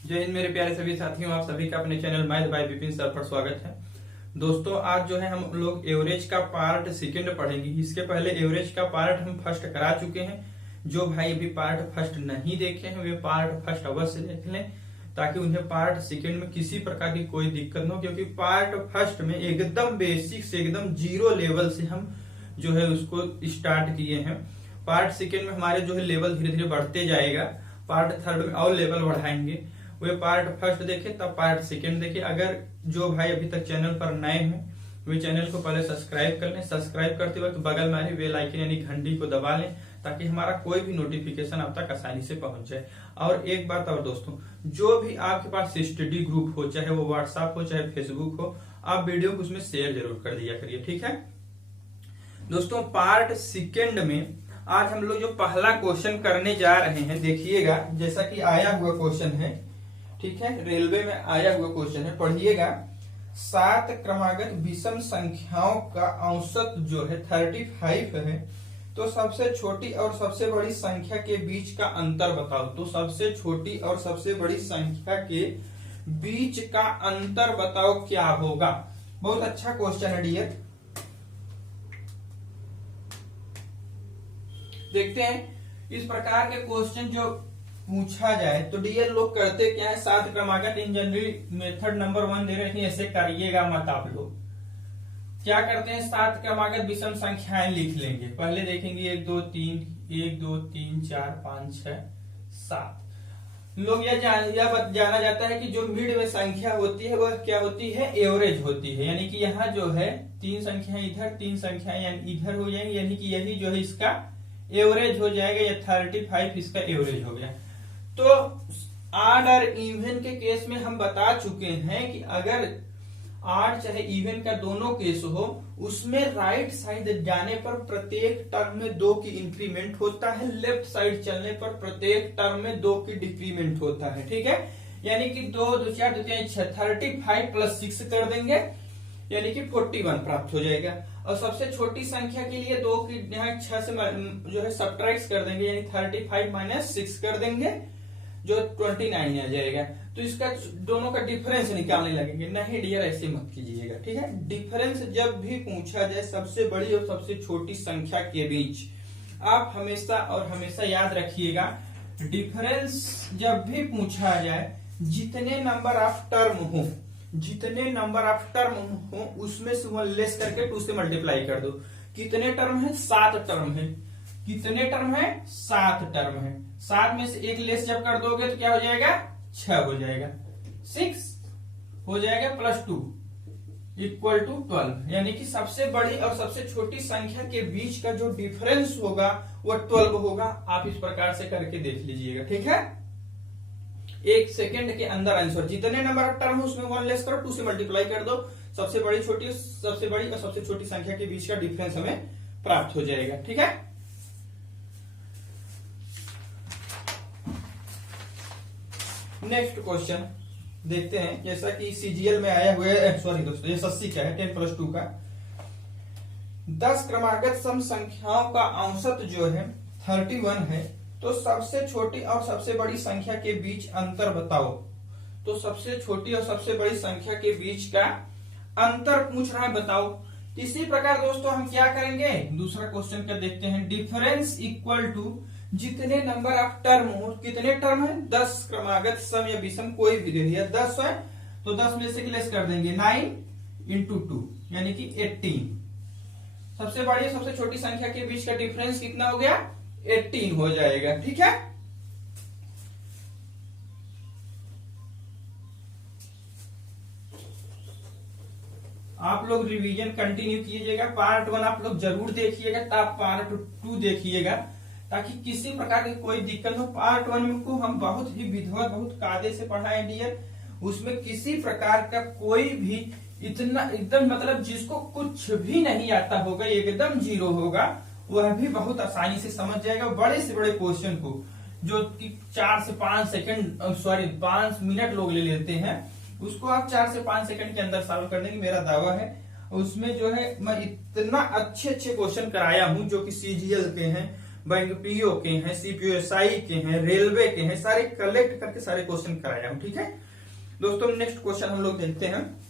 जय हिंद मेरे प्यारे सभी साथियों, आप सभी का अपने channel math bye Vipin sir पर स्वागत है। दोस्तों, आज जो है हम लोग एवरेज का पार्ट सेकंड पढ़ेंगे। इसके पहले एवरेज का पार्ट हम फर्स्ट करा चुके हैं। जो भाई अभी पार्ट फर्स्ट नहीं देखे हैं वे पार्ट फर्स्ट अवश्य देख लें, ताकि उन्हें पार्ट सेकंड में किसी प्रकार की कोई दिक्कत न हो। क्योंकि पार्ट फर्स्ट में एकदम बेसिक से एकदम जीरो लेवल से हम जो है उसको स्टार्ट किए हैं। पार्ट सेकंड में हमारे जो है लेवल धीरे धीरे बढ़ते जाएगा। पार्ट थर्ड में और लेवल बढ़ाएंगे। वे पार्ट फर्स्ट देखे तब पार्ट सेकंड देखे। अगर जो भाई अभी तक चैनल पर नए हैं वे चैनल को पहले सब्सक्राइब कर लें। सब्सक्राइब करते वक्त बगल में आ रही बेल आइकन यानी घंटी को दबा लें, ताकि हमारा कोई भी नोटिफिकेशन आप तक आसानी से पहुंच जाए। और एक बात और दोस्तों, जो भी आपके पास स्टडी ग्रुप हो, चाहे वो व्हाट्सएप हो चाहे फेसबुक हो, आप वीडियो को उसमें शेयर जरूर कर दिया करिए, ठीक है दोस्तों। पार्ट सेकंड में आज हम लोग जो पहला क्वेश्चन करने जा रहे हैं, देखिएगा जैसा कि आया हुआ क्वेश्चन है, ठीक है, रेलवे में आया हुआ क्वेश्चन है, पढ़िएगा। 7 क्रमागत विषम संख्याओं का औसत जो है 35 है, तो सबसे छोटी और सबसे बड़ी संख्या के बीच का अंतर बताओ। तो सबसे छोटी और सबसे बड़ी संख्या के बीच का अंतर बताओ क्या होगा। बहुत अच्छा क्वेश्चन है डियर। देखते हैं इस प्रकार के क्वेश्चन जो पूछा जाए तो डियर लोग करते क्या है, 7 क्रमागत इन जनरल मेथड नंबर 1 दे रहे हैं, ऐसे करिएगा मत। आप लोग क्या करते हैं, 7 क्रमागत विषम संख्याएं लिख लेंगे। पहले देखेंगे 1 2 3 1 2 3 4 5 6 7। लोग यह जाना जाता है कि जो मिड में संख्या होती है वह क्या होती है, एवरेज होती है। यानी कि यहाँ जो है 3 संख्याएं इधर 3 संख्याएं इधर हो जाएंगी, यानी कि यही जो है इसका एवरेज हो जाएगा। या 35 इसका एवरेज हो गया। तो ऑड और इवन के केस में हम बता चुके हैं कि अगर ऑड चाहे इवन का दोनों केस हो, उसमें राइट साइड जाने पर प्रत्येक टर्म में 2 की इंक्रीमेंट होता है, लेफ्ट साइड चलने पर प्रत्येक टर्म में 2 की डिक्रीमेंट होता है, ठीक है। यानी कि 2 2 4 2 6 35 प्लस 6 कर देंगे, यानी कि 41 प्राप्त हो जाएगा। और सबसे छोटी संख्या के लिए 2 की यहाँ 6 से जो है सब्ट्रैक्ट कर देंगे, यानी 35 माइनस 6 कर देंगे, जो 29 आ जाएगा। तो इसका दोनों का डिफरेंस निकालने लगेंगे। नहीं डियर, ऐसे मत कीजिएगा, ठीक है। डिफरेंस जब भी पूछा जाए सबसे बड़ी और सबसे छोटी संख्या के बीच, आप हमेशा और हमेशा याद रखिएगा, डिफरेंस जब भी पूछा जाए, जितने नंबर ऑफ टर्म हो, जितने नंबर ऑफ टर्म हो उसमें से 1 लेस करके 2 से मल्टीप्लाई कर दो। कितने टर्म है, 7 टर्म है। कितने टर्म है, 7 टर्म है। 7 में से 1 लेस जब कर दोगे तो क्या हो जाएगा, 6 हो जाएगा। 6 हो जाएगा प्लस 2 इक्वल टू 12। यानी कि सबसे बड़ी और सबसे छोटी संख्या के बीच का जो डिफरेंस होगा वो 12 होगा। आप इस प्रकार से करके देख लीजिएगा, ठीक है। 1 सेकेंड के अंदर आंसर। जितने नंबर ऑफ टर्म हो उसमें 1 लेस करो, 2 से मल्टीप्लाई कर दो। सबसे बड़ी छोटी सबसे बड़ी और सबसे छोटी संख्या के बीच का डिफरेंस हमें प्राप्त हो जाएगा, ठीक है। नेक्स्ट क्वेश्चन देखते हैं। जैसा कि सीजीएल में आया हुआ है, सॉरी दोस्तों, ये एसएससी का है 10 + 2 का। 10 क्रमागत सम संख्याओं का औसत जो है 31 है, तो सबसे छोटी और सबसे बड़ी संख्या के बीच अंतर बताओ। तो सबसे छोटी और सबसे बड़ी संख्या के बीच का अंतर पूछ रहा है, बताओ। इसी प्रकार दोस्तों हम क्या करेंगे, दूसरा क्वेश्चन का देखते हैं। डिफरेंस इक्वल टू जितने नंबर ऑफ टर्म हो, कितने टर्म है, 10 क्रमागत सम या विषम कोई भी दे दिया, 10 है तो 10 में से लेस कर देंगे, 9 × 2 यानी कि 18। सबसे बड़ी और सबसे छोटी संख्या के बीच का डिफरेंस कितना हो गया, 18 हो जाएगा, ठीक है। आप लोग रिवीजन कंटिन्यू कीजिएगा। पार्ट 1 आप लोग जरूर देखिएगा, तब पार्ट 2 देखिएगा, ताकि किसी प्रकार की कोई दिक्कत हो। पार्ट 1 को हम बहुत ही विधिवत, बहुत कायदे से पढ़ाए डियर। उसमें किसी प्रकार का कोई भी इतना एकदम मतलब जिसको कुछ भी नहीं आता होगा, एकदम जीरो होगा, वह भी बहुत आसानी से समझ जाएगा। बड़े से बड़े क्वेश्चन को जो कि 4 से 5 सेकंड, सॉरी 5 मिनट लोग ले लेते हैं, उसको आप 4 से 5 सेकंड के अंदर सॉल्व कर देंगे, मेरा दावा है। उसमें जो है मैं इतना अच्छे क्वेश्चन कराया हूं जो कि सीजीएल के हैं, बैंक पीओ के हैं, सीपीओएसआई के हैं, रेलवे के हैं, सारे कलेक्ट करके सारे क्वेश्चन कराया हूं। ठीक है दोस्तों, नेक्स्ट क्वेश्चन हम लोग देखते हैं,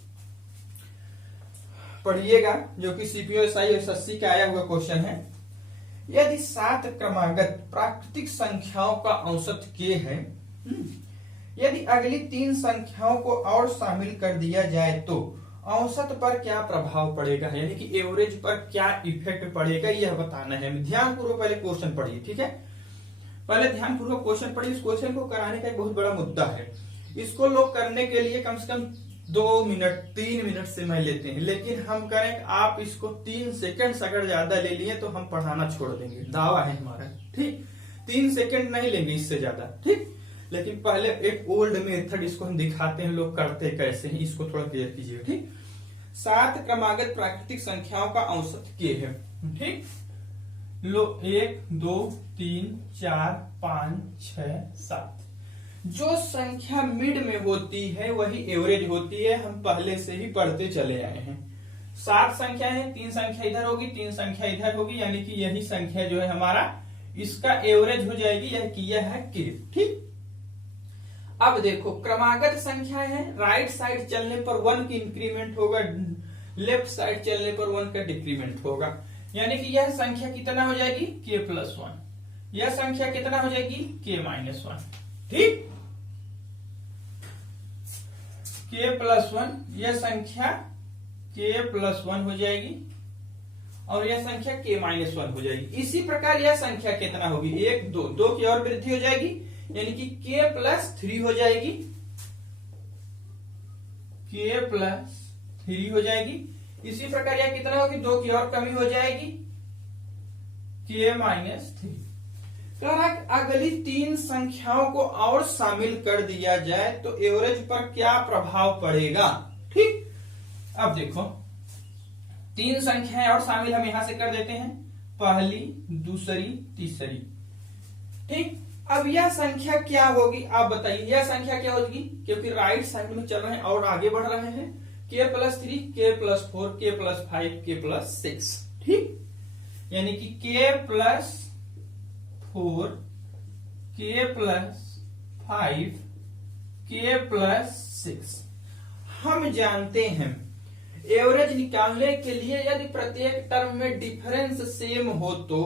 पढ़िएगा, जो कि सीपीओएसआई एसएससी का आया हुआ क्वेश्चन है। यदि 7 क्रमागत प्राकृतिक संख्याओं का औसत k है, यदि अगली 3 संख्याओं को और शामिल कर दिया जाए तो औसत पर क्या प्रभाव पड़ेगा, यानी कि एवरेज पर क्या इफेक्ट पड़ेगा, यह बताना है। ध्यानपूर्वक पहले क्वेश्चन पढ़िए। ठीक है, पहले ध्यानपूर्वक क्वेश्चन पढ़िए। इस क्वेश्चन को कराने का एक बहुत बड़ा मुद्दा है। इसको लोग करने के लिए कम से कम 2 मिनट 3 मिनट समय लेते हैं, लेकिन हम करें आप इसको 3 सेकंड अगर ज्यादा ले लिए तो हम पढ़ाना छोड़ देंगे, दावा है हमारा। ठीक, 3 सेकंड नहीं लेंगे इससे ज्यादा। ठीक, लेकिन पहले एक ओल्ड मेथड इसको हम दिखाते हैं लोग करते कैसे हैं, इसको थोड़ा क्लियर कीजिएगा। ठीक, 7 क्रमागत प्राकृतिक संख्याओं का औसत k है। ठीक, लो 1 2 3 4 5 6 7, जो संख्या मिड में होती है वही एवरेज होती है। हम पहले से ही पढ़ते चले आए हैं। 7 संख्या है, 3 संख्या इधर होगी, 3 संख्या इधर होगी, यानी कि यही संख्या जो है हमारा इसका एवरेज हो जाएगी, यह है k। ठीक, अब देखो क्रमागत संख्या है, राइट साइड चलने पर 1 की इंक्रीमेंट होगा, लेफ्ट साइड चलने पर 1 का डिक्रीमेंट होगा, यानी कि यह संख्या कितना हो जाएगी k+1, यह संख्या कितना हो जाएगी k-1। ठीक, k+1, यह संख्या k+1 हो जाएगी और यह संख्या k-1 हो जाएगी। इसी प्रकार यह संख्या कितना होगी 1 2 2 की और वृद्धि हो जाएगी, यानी कि k+3 हो जाएगी, k+3 हो जाएगी। इसी प्रकार यह कितना होगी 2 की और कमी हो जाएगी, k-3। अगली 3 संख्याओं को और शामिल कर दिया जाए तो एवरेज पर क्या प्रभाव पड़ेगा। ठीक, अब देखो 3 संख्याएं और शामिल हम यहां से कर देते हैं, पहली दूसरी तीसरी। ठीक, अब यह संख्या क्या होगी आप बताइए, यह संख्या क्या होगी, क्योंकि राइट साइड में चल रहे हैं और आगे बढ़ रहे हैं, k+3 k+4 k+5 k+6। ठीक, यानी कि k+4 k+5 k+6। हम जानते हैं एवरेज निकालने के लिए यदि प्रत्येक टर्म में डिफरेंस सेम हो तो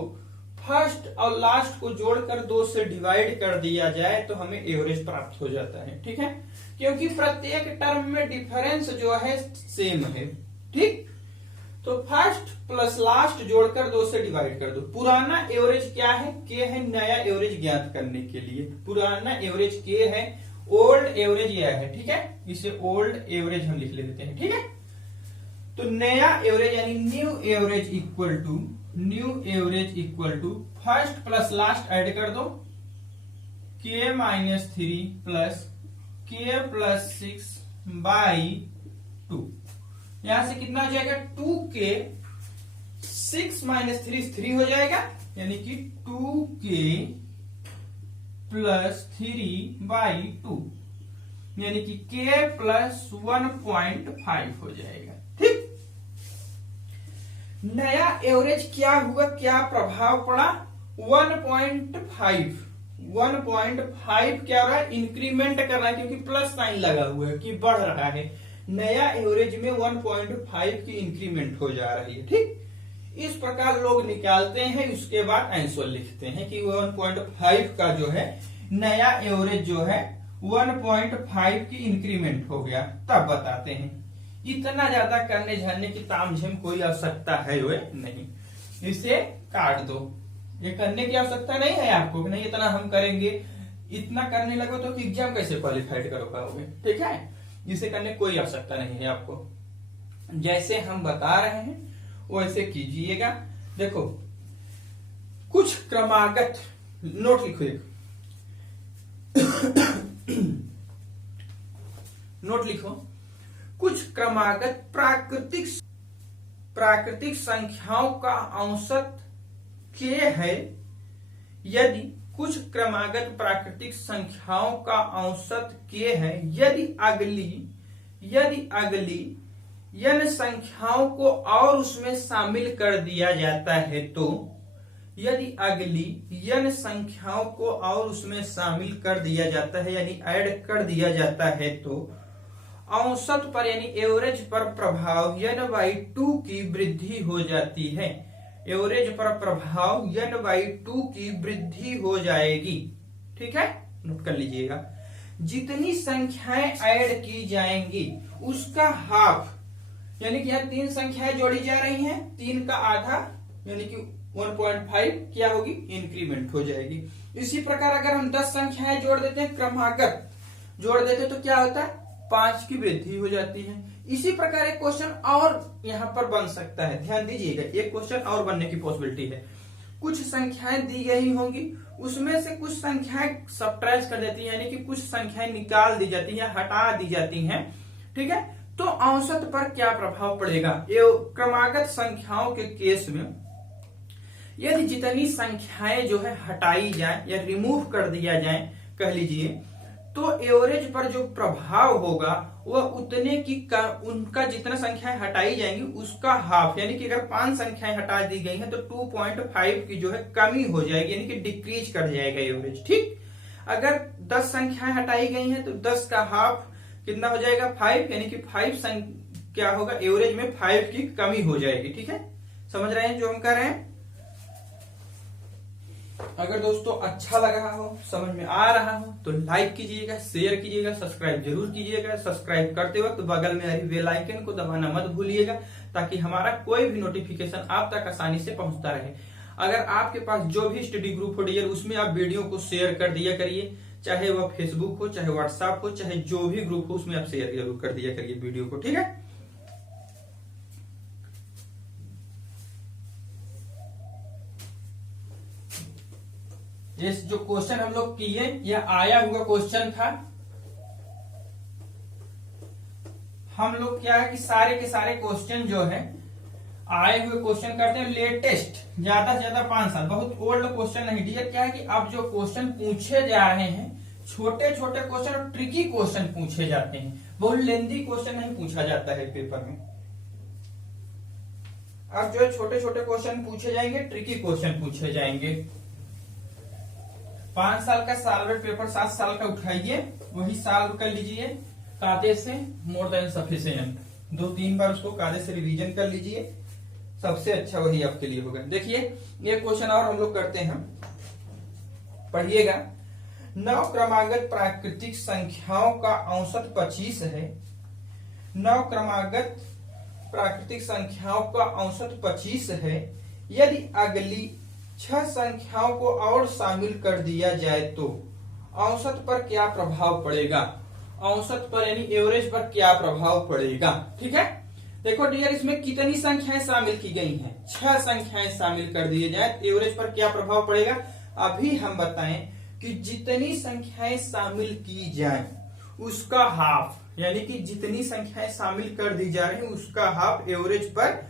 फर्स्ट और लास्ट को जोड़कर 2 से डिवाइड कर दिया जाए तो हमें एवरेज प्राप्त हो जाता है। ठीक है, क्योंकि प्रत्येक टर्म में डिफरेंस जो है सेम है। ठीक, तो फर्स्ट प्लस लास्ट जोड़कर 2 से डिवाइड कर दो। पुराना एवरेज क्या है k है, नया एवरेज ज्ञात करने के लिए पुराना एवरेज k है, ओल्ड एवरेज यह है। ठीक है, इसे ओल्ड एवरेज हम लिख लेते हैं। ठीक है, तो नया एवरेज यानी new average equal to first plus last add कर दो, k-3 प्लस k+6 बाई 2। यहां से कितना हो जाएगा 2k, 6 - 3 3 हो जाएगा, यानी कि 2k + 3 बाई 2, यानी कि k+1.5 हो जाएगा। ठीक, नया एवरेज क्या हुआ, क्या प्रभाव पड़ा 1.5 क्या हो रहा है, इंक्रीमेंट कर रहा है, क्योंकि प्लस साइन लगा हुआ है कि बढ़ रहा है। नया एवरेज में 1.5 की इंक्रीमेंट हो जा रही है। ठीक, इस प्रकार लोग निकालते हैं, उसके बाद आंसर लिखते हैं कि 1.5 का जो है नया एवरेज जो है 1.5 की इंक्रीमेंट हो गया, तब बताते हैं। इतना ज्यादा करने झाड़ने की तामझाम कोई आवश्यकता है वे नहीं, इसे काट दो, ये करने की आवश्यकता नहीं है आपको, नहीं इतना हम करेंगे, इतना करने लगो तो एग्जाम कैसे क्वालिफाइड कर पाओगे। ठीक है, इसे करने कोई आवश्यकता नहीं है आपको, जैसे हम बता रहे हैं वैसे कीजिएगा। देखो कुछ क्रमागत नोट लिखो, नोट लिखो, कुछ क्रमागत प्राकृतिक संख्याओं का औसत k है। यदि कुछ क्रमागत प्राकृतिक संख्याओं का औसत k है, यदि अगली n संख्याओं को और उसमें शामिल कर दिया जाता है तो यदि अगली n संख्याओं को और उसमें शामिल कर दिया जाता है यानी ऐड कर दिया जाता है तो औसत पर यानी एवरेज पर प्रभाव n/2 की वृद्धि हो जाती है। एवरेज पर प्रभाव n/2 की वृद्धि हो जाएगी। ठीक है, नोट कर लीजिएगा। जितनी संख्याएं ऐड की जाएंगी उसका हाफ, यानी कि यहाँ 3 संख्याएं जोड़ी जा रही हैं, 3 का आधा यानी कि 1.5 क्या होगी, इंक्रीमेंट हो जाएगी। इसी प्रकार अगर हम 10 संख्याएं जोड़ देते हैं, क्रमागत जोड़ देते हैं, तो क्या होता है, 5 की वृद्धि हो जाती है। इसी प्रकार एक क्वेश्चन और यहाँ पर बन सकता है, ध्यान दीजिएगा, एक क्वेश्चन और बनने की पॉसिबिलिटी है। कुछ संख्याएं दी गई होंगी, उसमें से कुछ संख्याएं सबट्रैक्ट कर देती है, यानी कि कुछ संख्याएं निकाल दी जाती है, हटा दी जाती हैं। ठीक है, तो औसत पर क्या प्रभाव पड़ेगा। ये क्रमागत संख्याओं के केस में यदि जितनी संख्याएं जो है हटाई जाए या रिमूव कर दिया जाए कह लीजिए, तो एवरेज पर जो प्रभाव होगा वह उतने की उनका जितना संख्याएं हटाई जाएंगी उसका हाफ, यानी कि अगर 5 संख्याएं हटा दी गई हैं तो 2.5 की जो है कमी हो जाएगी, यानी कि डिक्रीज कर जाएगा एवरेज। ठीक, अगर 10 संख्याएं हटाई गई हैं तो 10 का हाफ कितना हो जाएगा, 5, यानी कि 5 क्या होगा, एवरेज में 5 की कमी हो जाएगी। ठीक है, समझ रहे हैं जो हम कर रहे हैं। अगर दोस्तों अच्छा लग रहा हो, समझ में आ रहा हो, तो लाइक कीजिएगा, शेयर कीजिएगा, सब्सक्राइब जरूर कीजिएगा। सब्सक्राइब करते वक्त बगल में आ बेल आइकन को दबाना मत भूलिएगा, ताकि हमारा कोई भी नोटिफिकेशन आप तक आसानी से पहुंचता रहे। अगर आपके पास जो भी स्टडी ग्रुप हो डियर, उसमें आप वीडियो को शेयर कर दिया करिए, चाहे वह फेसबुक हो, चाहे व्हाट्सएप हो, चाहे जो भी ग्रुप हो, उसमें आप शेयर जरूर कर दिया करिए वीडियो को। ठीक है, ये जो क्वेश्चन हम लोग किए यह आया हुआ क्वेश्चन था। हम लोग क्या है कि सारे के सारे क्वेश्चन जो है आए हुए क्वेश्चन करते हैं, लेटेस्ट, ज्यादा से ज्यादा 5 साल, बहुत ओल्ड क्वेश्चन नहीं। डियर क्या है कि अब जो क्वेश्चन पूछे जा रहे हैं, छोटे छोटे क्वेश्चन और ट्रिकी क्वेश्चन पूछे जाते हैं, बहुत लेंदी क्वेश्चन नहीं पूछा जाता है पेपर में। अब जो छोटे छोटे क्वेश्चन पूछे जाएंगे, ट्रिकी क्वेश्चन पूछे जाएंगे। 5 साल का सालवेट पेपर 7 साल का उठाइए, वही सॉल्व कर लीजिए कायदे से, मोर देन सफिशिएंट। 2-3 बार उसको कायदे से रिवीजन कर लीजिए, सबसे अच्छा वही आपके लिए होगा। देखिए ये क्वेश्चन और हम लोग करते हैं, पढ़िएगा। 9 क्रमागत प्राकृतिक संख्याओं का औसत 25 है। 9 क्रमागत प्राकृतिक संख्याओं का औसत 25 है। यदि अगली 6 संख्याओं को और शामिल कर दिया जाए तो औसत पर क्या प्रभाव पड़ेगा। औसत पर यानी एवरेज पर क्या प्रभाव पड़ेगा। ठीक है, देखो डियर, इसमें कितनी संख्याएं शामिल की गई हैं, 6 संख्याएं शामिल कर दिए जाए, एवरेज पर क्या प्रभाव पड़ेगा। अभी हम बताएं कि जितनी संख्याएं शामिल की जाए उसका हाफ, यानी कि जितनी संख्याएं शामिल कर दी जा रही है उसका हाफ एवरेज पर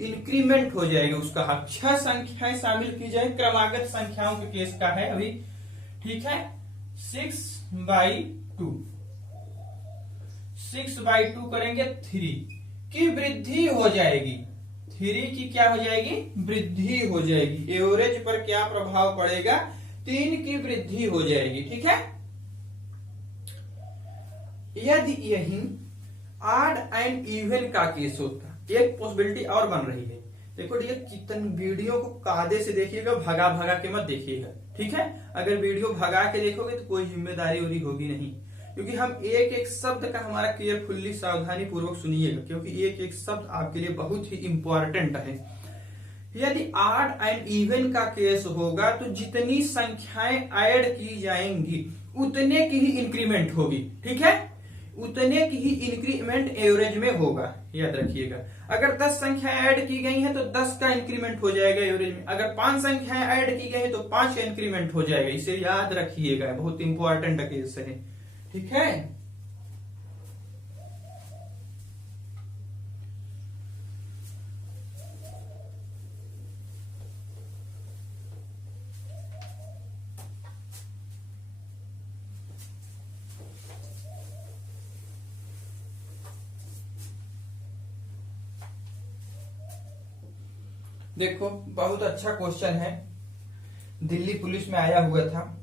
इंक्रीमेंट हो जाएगा, उसका हाफ। 6 संख्याएं शामिल की जाए, क्रमागत संख्याओं के केस का है अभी। ठीक है, 6/2, 6/2 करेंगे, 3 की वृद्धि हो जाएगी। 3 की क्या हो जाएगी, वृद्धि हो जाएगी। एवरेज पर क्या प्रभाव पड़ेगा, 3 की वृद्धि हो जाएगी। ठीक है, यदि यही ऑड एंड इवन का केस होता, एक पॉसिबिलिटी और बन रही है। देखो डियर, कितन वीडियो को कायदे से देखिएगा, भगा भगा के मत देखिएगा। ठीक है, अगर वीडियो भगा के देखोगे तो कोई जिम्मेदारी उरी होगी नहीं, क्योंकि हम एक एक शब्द का हमारा केयरफुल्ली सावधानी पूर्वक सुनिएगा, क्योंकि एक एक शब्द आपके लिए बहुत ही इंपॉर्टेंट है। यदि ऑड एंड इवन का केस होगा तो जितनी संख्याएं ऐड की जाएंगी उतने की ही इंक्रीमेंट होगी। ठीक है, उतने की ही इंक्रीमेंट एवरेज में होगा, याद रखिएगा। अगर 10 संख्याएं ऐड की गई हैं तो 10 का इंक्रीमेंट हो जाएगा एवरेज में। अगर 5 संख्याएं ऐड की गई हैं तो 5 का इंक्रीमेंट हो जाएगा। इसे याद रखिएगा, बहुत इंपॉर्टेंट केस है। ठीक है, देखो बहुत अच्छा क्वेश्चन है। दिल्ली पुलिस में आया हुआ था।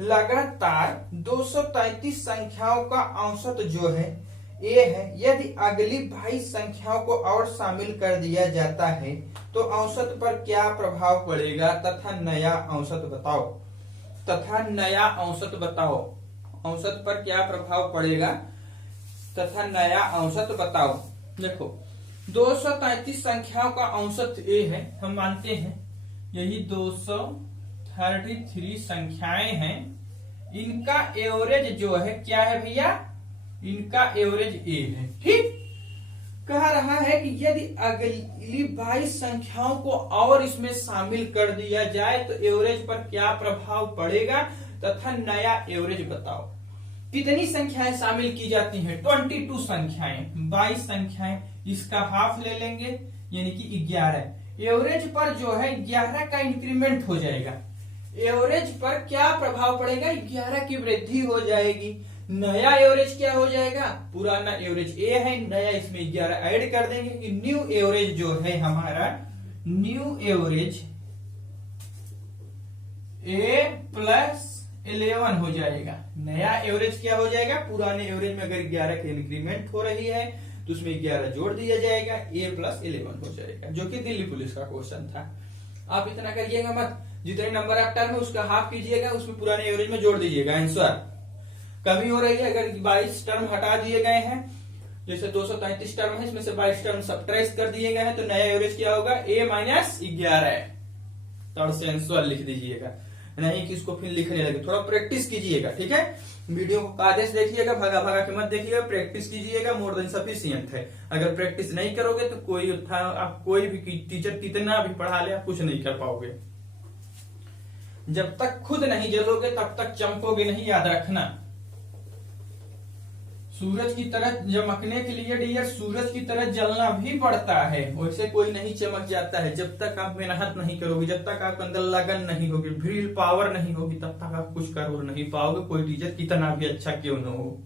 लगातार 233 संख्याओं का औसत जो है ए है। यदि अगली 22 संख्याओं को और शामिल कर दिया जाता है तो औसत पर क्या प्रभाव पड़ेगा तथा नया औसत बताओ। औसत पर क्या प्रभाव पड़ेगा तथा नया औसत बताओ। देखो 233 संख्याओं का औसत ए है, हम मानते हैं यही 233 संख्याएं हैं। इनका एवरेज जो है क्या है भैया, इनका एवरेज ए है। ठीक, कह रहा है कि यदि अगली 22 संख्याओं को और इसमें शामिल कर दिया जाए तो एवरेज पर क्या प्रभाव पड़ेगा तथा नया एवरेज बताओ। कितनी संख्याएं शामिल की जाती हैं? 22 संख्याएं, 22 संख्याएं, इसका हाफ ले लेंगे यानी कि 11। एवरेज पर जो है 11 का इंक्रीमेंट हो जाएगा। एवरेज पर क्या प्रभाव पड़ेगा? 11 की वृद्धि हो जाएगी। नया एवरेज क्या हो जाएगा? पुराना एवरेज ए है, नया इसमें 11 ऐड कर देंगे कि न्यू एवरेज जो है हमारा, न्यू एवरेज ए प्लस 11 हो जाएगा। नया एवरेज क्या हो जाएगा? पुराने एवरेज में अगर 11 की इंक्रीमेंट हो रही है तो उसमें 11 जोड़ दिया जाएगा, ए प्लस 11 हो जाएगा, जो कि दिल्ली पुलिस का क्वेश्चन था। आप इतना करिएगा मत, जितने नंबर ऑफ टर्म है उसका हाफ कीजिएगा, उसमें पुराने एवरेज में जोड़ दीजिएगा। आंसर कमी हो रही है, अगर 22 टर्म हटा दिए गए हैं, जैसे 233 टर्म है, इसमें से 22 टर्म सबट्रैक्ट कर दिए गए हैं, तो नया एवरेज क्या होगा? ए माइनस 11। थर्ड से आंसर लिख दीजिएगा, नहीं कि इसको फिर लिखने लगे। थोड़ा प्रैक्टिस कीजिएगा, ठीक है। वीडियो को आदेश देखिएगा, भगा भगा के मत देखिएगा, प्रैक्टिस कीजिएगा, मोर देन सफिशिएंट है। अगर प्रैक्टिस नहीं करोगे तो आप कोई भी टीचर कितना भी पढ़ा ले, आप कुछ नहीं कर पाओगे। जब तक खुद नहीं जलोगे तब तक चमकोगे नहीं, याद रखना। सूरज की तरह चमकने के लिए डियर सूरज की तरह जलना भी पड़ता है, वैसे कोई नहीं चमक जाता है। जब तक आप मेहनत नहीं करोगे, जब तक आपके अंदर लगन नहीं होगी, विल पावर नहीं होगी, तब तक आप कुछ कर नहीं पाओगे, कोई टीचर कितना भी अच्छा क्यों न हो।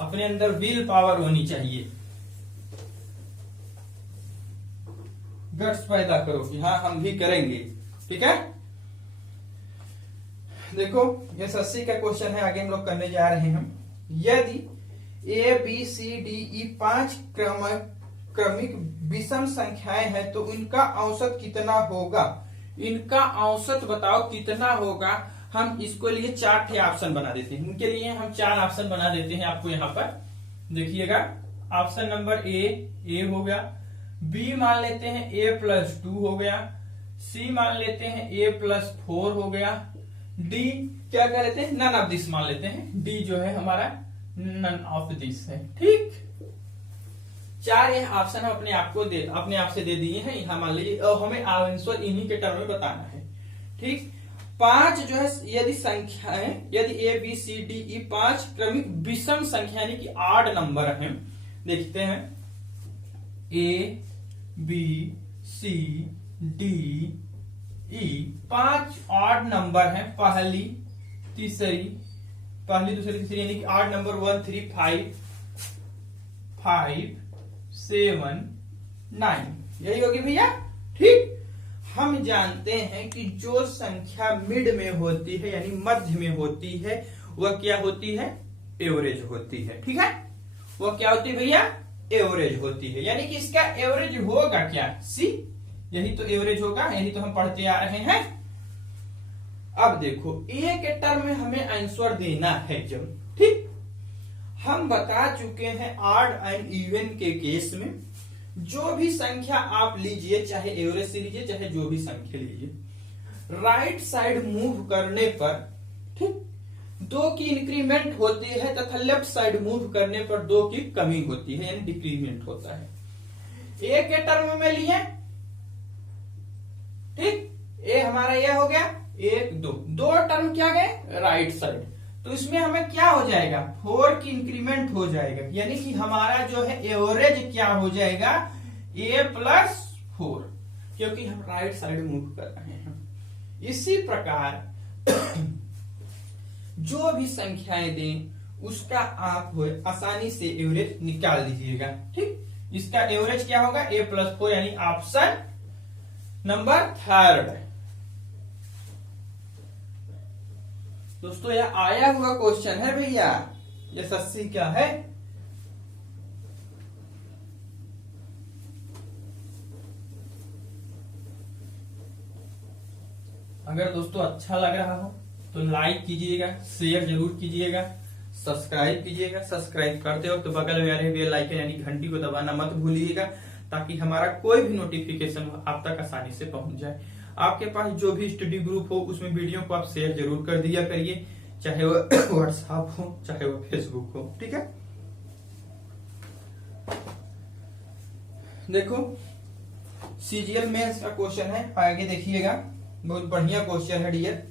अपने अंदर विल पावर होनी चाहिए, गट्स पैदा करो कि हाँ हम भी करेंगे, ठीक है। देखो एसएससी का क्वेश्चन है, आगे हम लोग करने जा रहे हैं। यदि ए बी सी डी ई 5 क्रमिक विषम संख्याएं हैं तो इनका औसत कितना होगा। इनका औसत बताओ कितना होगा। हम इसको लिए 4 ऑप्शन बना देते हैं, इनके लिए हम 4 ऑप्शन बना देते हैं आपको यहाँ पर देखिएगा। ऑप्शन नंबर ए हो गया, बी मान लेते हैं ए प्लस 2 हो गया, सी मान लेते हैं ए प्लस 4 हो गया, डी क्या कर लेते हैं, नन ऑफ दिस मान लेते हैं। डी जो है हमारा नन ऑफ दिस है, ठीक। 4 ये ऑप्शन हम अपने आप से दे दिए हैं, यहाँ मान लीजिए, और हमें आंसर इन्हीं के टर्म में बताना है, ठीक। 5 जो है यदि संख्याएं, यदि ए बी सी डी ई 5 क्रमिक विषम संख्या यानी कि 8 नंबर हैं, देखते हैं A B C D E 5 8 number हैं, पहली दूसरी तीसरी यानी कि 8 नंबर 1 3 5 5 7 9 यही होगी भैया, ठीक। हम जानते हैं कि जो संख्या मिड में होती है यानी मध्य में होती है वह क्या होती है, एवरेज होती है, ठीक है। वह क्या होती है भैया, एवरेज होती है, यानी कि इसका एवरेज होगा क्या, सी, यही तो एवरेज होगा, यही तो हम पढ़ते आ रहे हैं। अब देखो ए के टर्म में हमें आंसर देना है जब, ठीक। हम बता चुके हैं ऑड एंड इवन के केस में जो भी संख्या आप लीजिए, चाहे एवरेज से लीजिए चाहे जो भी संख्या लीजिए, राइट साइड मूव करने पर, ठीक, 2 की इंक्रीमेंट होती है तथा लेफ्ट साइड मूव करने पर 2 की कमी होती है यानी डिक्रीमेंट होता है। ए के टर्म में लिए, ठीक, ए हमारा ये हो गया 1 2 टर्म क्या गए राइट साइड, तो इसमें हमें क्या हो जाएगा, 4 की इंक्रीमेंट हो जाएगा, यानी कि हमारा जो है एवरेज क्या हो जाएगा, ए प्लस 4, क्योंकि हम राइट साइड मूव कर रहे हैं। इसी प्रकार जो भी संख्याएं दें उसका आप आसानी से एवरेज निकाल लीजिएगा, ठीक। इसका एवरेज क्या होगा, ए प्लस 4 यानी ऑप्शन नंबर थर्ड। दोस्तों यह आया हुआ क्वेश्चन है भैया, ये एसएससी क्या है। अगर दोस्तों अच्छा लग रहा हो तो लाइक कीजिएगा, शेयर जरूर कीजिएगा, सब्सक्राइब कीजिएगा। सब्सक्राइब करते हो तो बगल में आ रहे बेल आइकन यानी घंटी को दबाना मत भूलिएगा, ताकि हमारा कोई भी नोटिफिकेशन आप तक आसानी से पहुंच जाए। आपके पास जो भी स्टडी ग्रुप हो उसमें वीडियो को आप शेयर जरूर कर दिया करिए, चाहे वो व्हाट्सएप हो चाहे वो फेसबुक हो, ठीक है। देखो सीजीएल मेंस का क्वेश्चन है, आगे देखिएगा, बहुत बढ़िया क्वेश्चन है डियर।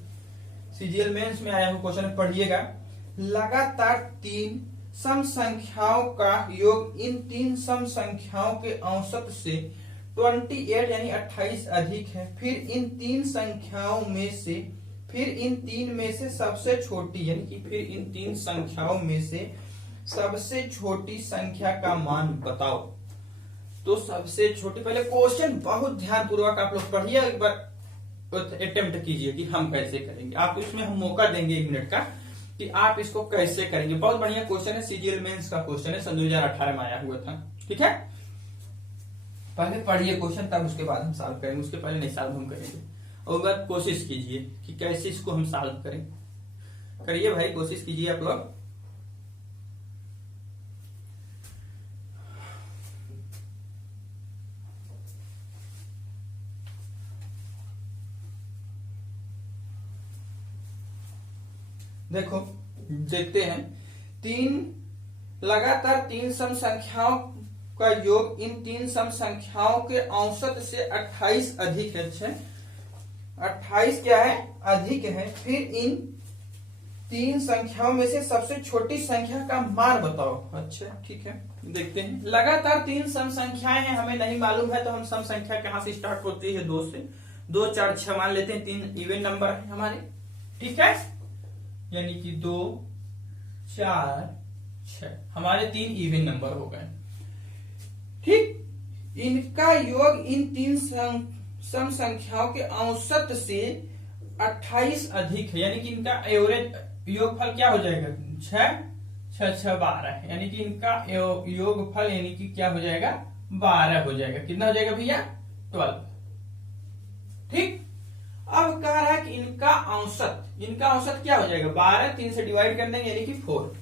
सीजीएल मेंस में आया हुआ क्वेश्चन है, पढ़िएगा। लगातार 3 सम संख्याओं का योग इन 3 सम संख्याओं के औसत से 28 यानी 28 अधिक है। फिर इन 3 संख्याओं में से सबसे छोटी, यानी कि फिर इन 3 संख्याओं में से सबसे छोटी संख्या का मान बताओ। तो सबसे छोटी, पहले क्वेश्चन बहुत ध्यान पूर्वक आप लोग पढ़िए, एक बार अटेम्प्ट कीजिए कि हम कैसे करेंगे। आपको इसमें हम मौका देंगे 1 मिनट का कि आप इसको कैसे करेंगे। बहुत बढ़िया क्वेश्चन है, सीजीएल मेंस का क्वेश्चन है, सन 2018 में आया हुआ था, ठीक है। पहले पढ़िए क्वेश्चन, तब उसके बाद हम सॉल्व करेंगे, उसके पहले नहीं सॉल्व हम करेंगे। और बात कोशिश कीजिए कि कैसे इसको हम सॉल्व करें। करिए भाई, कोशिश कीजिए आप लोग। देखो देखते हैं, 3 लगातार 3 सम संख्याओं का योग इन 3 सम संख्याओं के औसत से 28 अधिक है। अच्छा 28 क्या है, अधिक है। फिर इन 3 संख्याओं में से सबसे छोटी संख्या का मान बताओ। अच्छा ठीक है, देखते हैं। लगातार 3 सम संख्याएं हैं, हमें नहीं मालूम है, तो हम सम संख्या कहां से स्टार्ट होती है, 2 से। 2 4 6 मान लेते हैं, 3 इवन नंबर है हमारे, ठीक है। यानी कि 2 4 6 हमारे 3 इवन नंबर हो गए, ठीक। इनका योग इन 3 सम संख्याओं के औसत से 28 अधिक है, यानी कि इनका एवरेज योगफल क्या हो जाएगा, 6 6 6 12, यानी कि इनका योगफल यानी कि क्या हो जाएगा, 12 हो जाएगा। कितना हो जाएगा भैया, 12, ठीक। अब कह रहा है कि इनका औसत क्या हो जाएगा, 12 3 से डिवाइड कर देंगे यानी कि 4।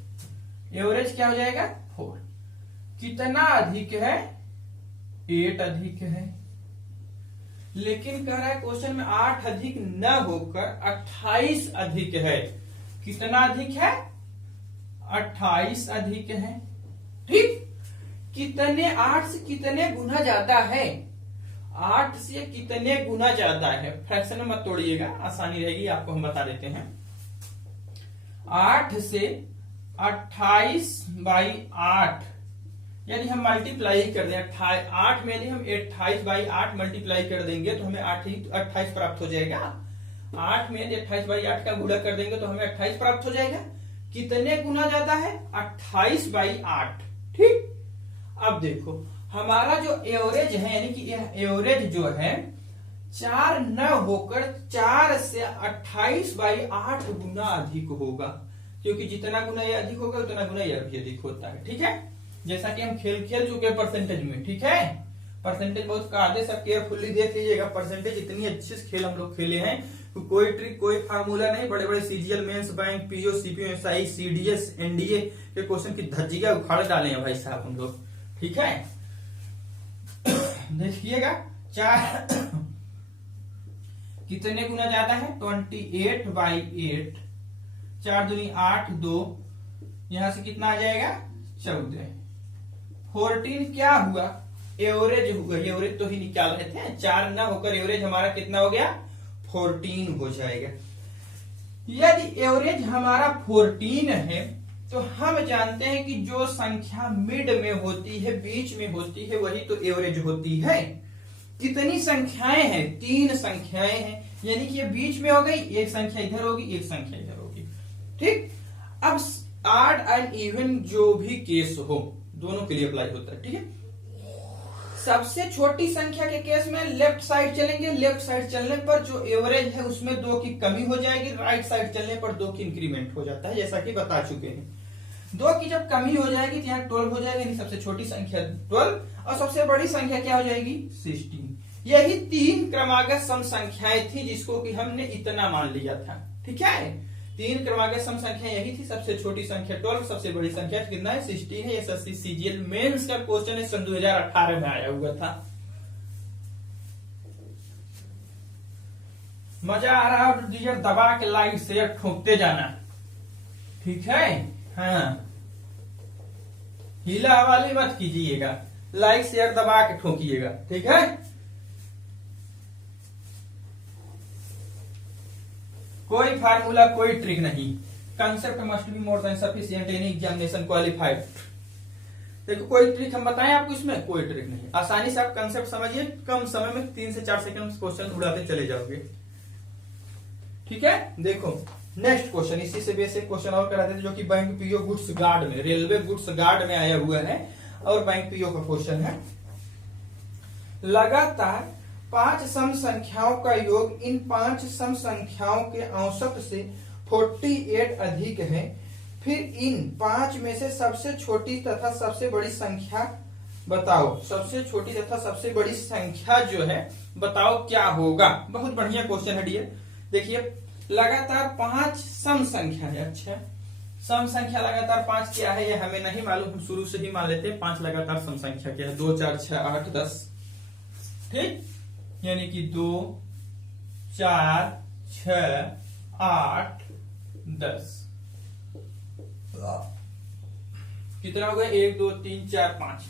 एवरेज क्या हो जाएगा, 4। कितना अधिक है, 8 अधिक है। लेकिन कह रहा है क्वेश्चन में 8 अधिक न होकर 28 अधिक है। कितना अधिक है, 28 अधिक है, ठीक। कितने, 8 से कितने गुना ज्यादा है, 8 से कितने गुना ज्यादा है। फ्रैक्शन में मत तोड़िएगा, आसानी रहेगी, आपको हम बता देते हैं। 8 से 28/8 यदि हम मल्टीप्लाई कर दें, 8 में यदि हम 28/8 मल्टीप्लाई कर देंगे तो हमें 28 प्राप्त हो जाएगा। 8 में यदि 28/8 का गुणा कर देंगे तो हमें 28 प्राप्त हो जाएगा। कितने गुना ज्यादा है, 28/8, ठीक। अब देखो हमारा जो एवरेज है, यानी कि यह एवरेज जो है 4 न होकर 4 से 28/8 गुना अधिक होगा, क्योंकि जितना गुना ये अधिक होगा उतना गुना यह भी अधिक होता है, ठीक है। जैसा कि हम खेल चुके हैं परसेंटेज में, ठीक है। परसेंटेज बहुत कायदे से केयरफुली देख लीजिएगा। परसेंटेज इतनी अच्छे से खेल हम लोग खेले हैं, कोई ट्रिक कोई फार्मूला नहीं। बड़े बड़े CGL mains, bank, PO, CPO, SI, CDS, NDA के क्वेश्चन की धज्जियां उखाड़ डाले हैं भाई साहब हम लोग, ठीक है। देखिएगा 4 कितने गुना ज्यादा है, 28/8, 4 दूनी 8, 2, यहां से कितना आ जाएगा, 14। 14 क्या हुआ, एवरेज हुआ। एवरेज तो ही निकाल रहे थे, 4 ना होकर एवरेज हमारा कितना हो गया, 14 हो जाएगा। यदि एवरेज हमारा 14 है तो हम जानते हैं कि जो संख्या मिड में होती है, बीच में होती है, वही तो एवरेज होती है। कितनी संख्याएं हैं, 3 संख्याएं हैं, यानी कि ये बीच में हो गई, एक संख्या इधर होगी, एक संख्या इधर होगी, ठीक। अब ऑड एंड इवन जो भी केस हो, दोनों के लिए अप्लाई होता है, ठीक है। सबसे छोटी संख्या के केस में लेफ्ट साइड चलेंगे, लेफ्ट साइड चलने पर जो एवरेज है उसमें 2 की कमी हो जाएगी, राइट साइड चलने पर 2 की इंक्रीमेंट हो जाता है, जैसा कि बता चुके हैं। 2 की जब कमी हो जाएगी तो यहाँ 12 हो जाएगा, यानी सबसे छोटी संख्या 12 और सबसे बड़ी संख्या क्या हो जाएगी 16। यही 3 क्रमागत सम संख्याएं थी जिसको कि हमने इतना मान लिया था। ठीक है, 3 क्रमागत सम संख्या यही थी, सबसे छोटी संख्या 12, सबसे बड़ी संख्या कितना है 16 है। ये सीजीएल मेंस का क्वेश्चन है, सन 2018 में आया हुआ था। मजा आ रहा है तो दबा के लाइक शेयर ठोकते जाना, ठीक है। हाँ, हिला वाली मत कीजिएगा, लाइक शेयर दबा के ठोकिएगा, ठीक है। कोई फार्मूला कोई ट्रिक नहीं, concept must be more than sufficient in examination qualified. देखो कोई ट्रिक हम बताएं आपको, इसमें कोई ट्रिक नहीं, आसानी से आप कंसेप्ट समझिए, कम समय में 3 से 4 सेकंड क्वेश्चन उड़ाते चले जाओगे, ठीक है। देखो नेक्स्ट क्वेश्चन, इसी से बेसिक क्वेश्चन और कराते थे जो कि बैंक पीओ गुड्स गार्ड में, रेलवे गुड्स गार्ड में आया हुआ है और बैंक पीओ का क्वेश्चन है। लगातार 5 सम संख्याओं का योग इन 5 सम संख्याओं के औसत से 48 अधिक है, फिर इन 5 में से सबसे छोटी तथा सबसे बड़ी संख्या बताओ। सबसे छोटी तथा सबसे बड़ी संख्या जो है बताओ क्या होगा। बहुत बढ़िया क्वेश्चन है डियर। देखिए लगातार 5 सम संख्या है, अच्छा सम संख्या लगातार 5 क्या है ये हमें नहीं मालूम, हम शुरू से ही मान लेते हैं 5 लगातार सम संख्या क्या है, 2 4 6 8 10, ठीक, यानी कि 2 4 6 8 10 कितना हो गया 1 2 3 4 5,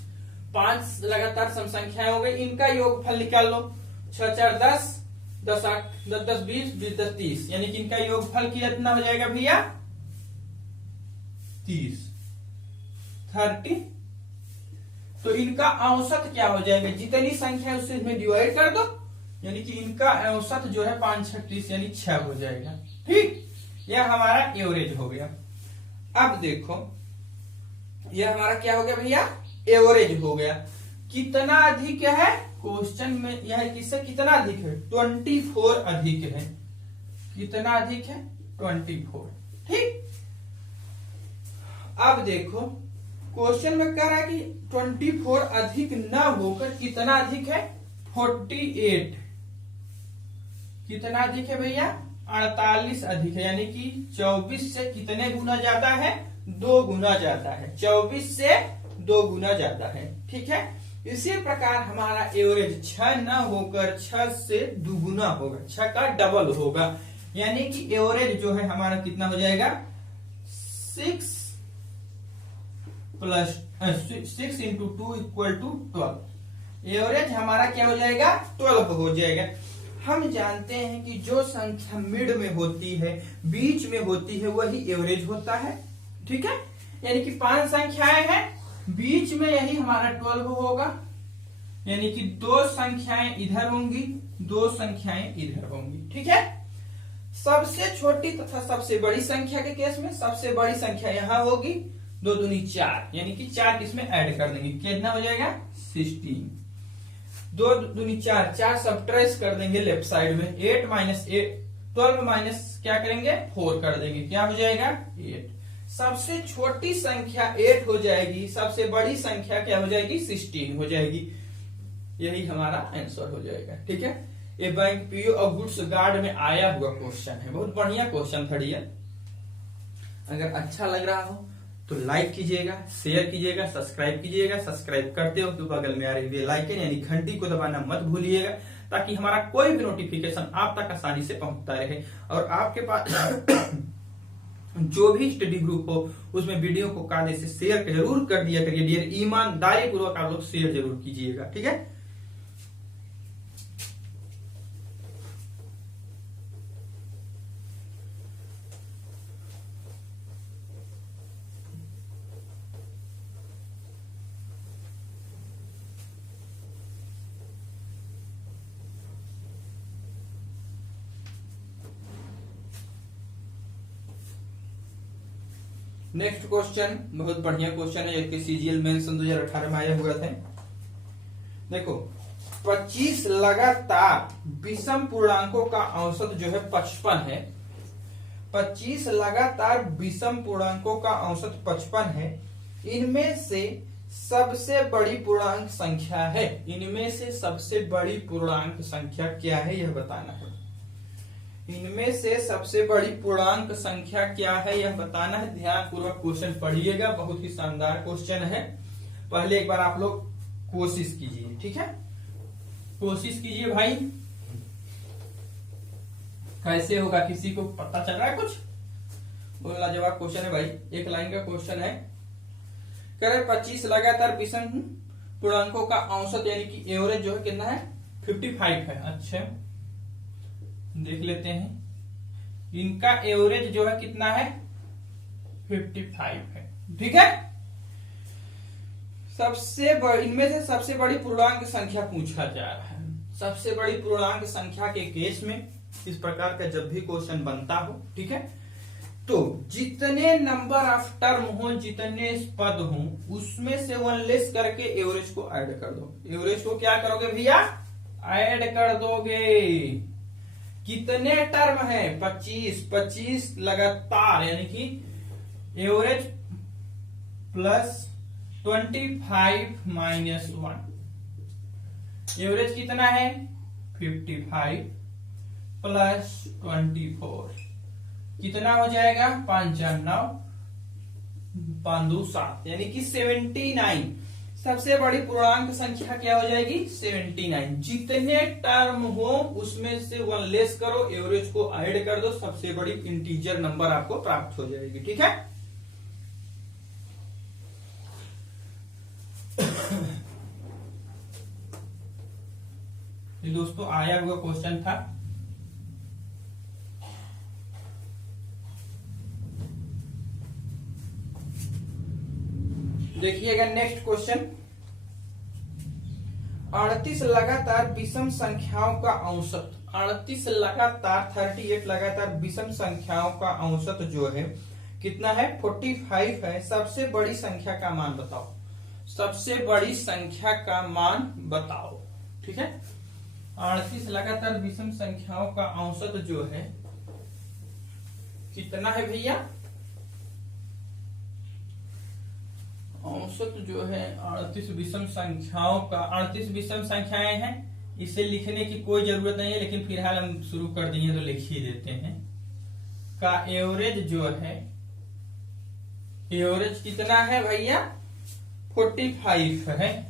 5 लगातार सम संख्याएं हो गई, इनका योगफल निकाल लो। 6 4 10 10 8 10 10 20 20 10 30, यानी कि इनका योगफल कितना हो जाएगा भैया 30 30। तो इनका औसत क्या हो जाएगा, जितनी संख्या है उससे इसमें डिवाइड कर दो, यानी कि इनका औसत जो है 5 6 30 यानी 6 हो जाएगा, ठीक। यह हमारा एवरेज हो गया। अब देखो यह हमारा क्या हो गया भैया एवरेज हो गया। कितना अधिक है क्वेश्चन में, यह किससे कितना अधिक है 24 अधिक है, कितना अधिक है 24, ठीक। अब देखो क्वेश्चन में कह रहा है कि 24 अधिक न होकर कितना अधिक है 48, कितना अधिक है भैया 48 अधिक है, यानी कि 24 से कितने गुना ज्यादा है 2 गुना ज्यादा है, 24 से 2 गुना ज्यादा है, ठीक है। इसी प्रकार हमारा एवरेज 6 न होकर 6 से दुगुना होगा, 6 का डबल होगा, यानी कि एवरेज जो है हमारा कितना हो जाएगा 6 इंटू 2 इक्वल टू 12। एवरेज हमारा क्या हो जाएगा 12 हो जाएगा। हम जानते हैं कि जो संख्या मिड में होती है, बीच में होती है, वही एवरेज होता है, ठीक है। यानी कि 5 संख्याएं हैं, बीच में यही हमारा 12 होगा, यानी कि 2 संख्याएं इधर होंगी 2 संख्याएं इधर होंगी, ठीक है। सबसे छोटी तथा सबसे बड़ी संख्या के केस में सबसे बड़ी संख्या यहां होगी 2 दूनी 4, यानी कि 4 किसमें ऐड कर देंगे, कितना हो जाएगा 16। 2 दूनी 4, 4 सबट्रैक्ट कर देंगे लेफ्ट साइड में, 8 माइनस 12 माइनस क्या करेंगे 4 कर देंगे, क्या हो जाएगा 8। सबसे छोटी संख्या 8 हो जाएगी, सबसे बड़ी संख्या क्या हो जाएगी 16 हो जाएगी, यही हमारा आंसर हो जाएगा, ठीक है। ये बैंक पीओ और गुड्स गार्ड में आया हुआ क्वेश्चन है, बहुत बढ़िया क्वेश्चन था डियर। अगर अच्छा लग रहा हो तो लाइक कीजिएगा, शेयर कीजिएगा, सब्सक्राइब कीजिएगा। सब्सक्राइब करते हो तो बगल में आ रही बेल आइकन यानी घंटी को दबाना मत भूलिएगा, ताकि हमारा कोई भी नोटिफिकेशन आप तक आसानी से पहुंचता रहे। और आपके पास जो भी स्टडी ग्रुप हो उसमें वीडियो को कायदे से शेयर जरूर कर दिया करिए डियर, ईमानदारी पूर्वक आप लोग शेयर जरूर कीजिएगा, ठीक है। नेक्स्ट क्वेश्चन बहुत बढ़िया क्वेश्चन है, जो कि सीजीएल मेंस 2018 में आया हुआ था। देखो 25 लगातार विषम पूर्णांकों का औसत जो है 55 है। 25 लगातार विषम पूर्णांकों का औसत 55 है। इनमें से सबसे बड़ी पूर्णांक संख्या है। इनमें से सबसे बड़ी पूर्णांक संख्या क्या है यह बताना है। इनमें से सबसे बड़ी पूर्णांक संख्या क्या है यह बताना है। ध्यान पूर्वक क्वेश्चन पढ़िएगा, बहुत ही शानदार क्वेश्चन है। पहले एक बार आप लोग कोशिश कीजिए, ठीक है, कोशिश कीजिए भाई। कैसे होगा किसी को पता चल रहा है कुछ? बहुत लाजवाब क्वेश्चन है भाई, एक लाइन का क्वेश्चन है। कह रहे 25 लगातार विषम पूर्णांकों का औसत यानी कि एवरेज जो है कितना है 55 है। अच्छा देख लेते हैं, इनका एवरेज जो है कितना है 55 है, ठीक है। इनमें से सबसे बड़ी पूर्णांक संख्या पूछा जा रहा है। सबसे बड़ी पूर्णांक संख्या के केस में इस प्रकार का जब भी क्वेश्चन बनता हो, ठीक है, तो जितने नंबर ऑफ टर्म हो, जितने पद हो, उसमें से 1 लेस करके एवरेज को ऐड कर दो। एवरेज को क्या करोगे भैया? ऐड कर दोगे। कितने टर्म है? 25 लगातार यानी कि एवरेज प्लस 25 माइनस 1। एवरेज कितना है 55 प्लस 24 कितना हो जाएगा 5 9 5 2 7 यानी कि 79। सबसे बड़ी पूर्णांक संख्या क्या हो जाएगी 79। जितने टर्म हो उसमें से 1 लेस करो, एवरेज को ऐड कर दो, सबसे बड़ी इंटीजर नंबर आपको प्राप्त हो जाएगी, ठीक है। ये दोस्तों आया हुआ क्वेश्चन था। देखिएगा नेक्स्ट क्वेश्चन। 38 लगातार विषम संख्याओं का औसत, 38 लगातार 38 लगातार विषम संख्याओं का औसत जो है कितना है 45 है। सबसे बड़ी संख्या का मान बताओ। सबसे बड़ी संख्या का मान बताओ, ठीक है। 38 लगातार विषम संख्याओं का औसत जो है कितना है भैया? औसत जो है 38 विषम संख्याओं का, 38 विषम संख्याएं हैं, इसे लिखने की कोई जरूरत नहीं है, लेकिन फिलहाल हम शुरू कर दिए तो लिख ही देते हैं। का एवरेज जो है, एवरेज कितना है भैया 45 है,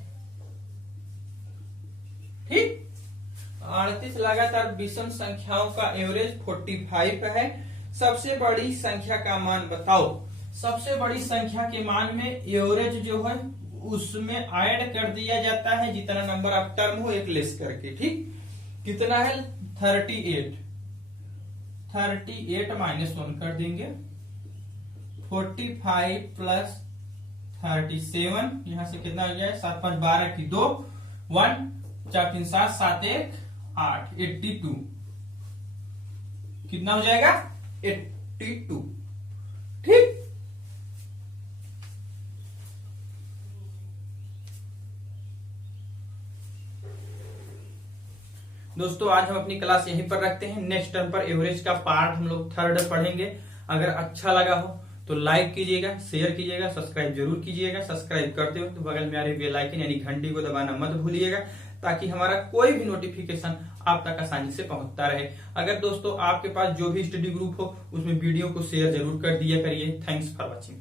ठीक। 38 लगातार विषम संख्याओं का एवरेज 45 है। सबसे बड़ी संख्या का मान बताओ। सबसे बड़ी संख्या के मान में एवरेज जो है उसमें ऐड कर दिया जाता है जितना नंबर ऑफ टर्म हो, एक लेस करके, ठीक। कितना है 38 माइनस 1 कर देंगे। 45 प्लस 37 यहां से कितना हो जाए 7 5 12 की 2 1 4 3 7 7 1 8 82 कितना हो जाएगा 82, ठीक। दोस्तों आज हम अपनी क्लास यहीं पर रखते हैं। नेक्स्ट टर्म पर एवरेज का पार्ट हम लोग 3rd पढ़ेंगे। अगर अच्छा लगा हो तो लाइक कीजिएगा, शेयर कीजिएगा, सब्सक्राइब जरूर कीजिएगा। सब्सक्राइब करते हो तो बगल में आ रही बेल आइकन यानी घंटी को दबाना मत भूलिएगा, ताकि हमारा कोई भी नोटिफिकेशन आप तक आसानी से पहुंचता रहे। अगर दोस्तों आपके पास जो भी स्टडी ग्रुप हो उसमें वीडियो को शेयर जरूर कर दिया करिए। Thanks for watching.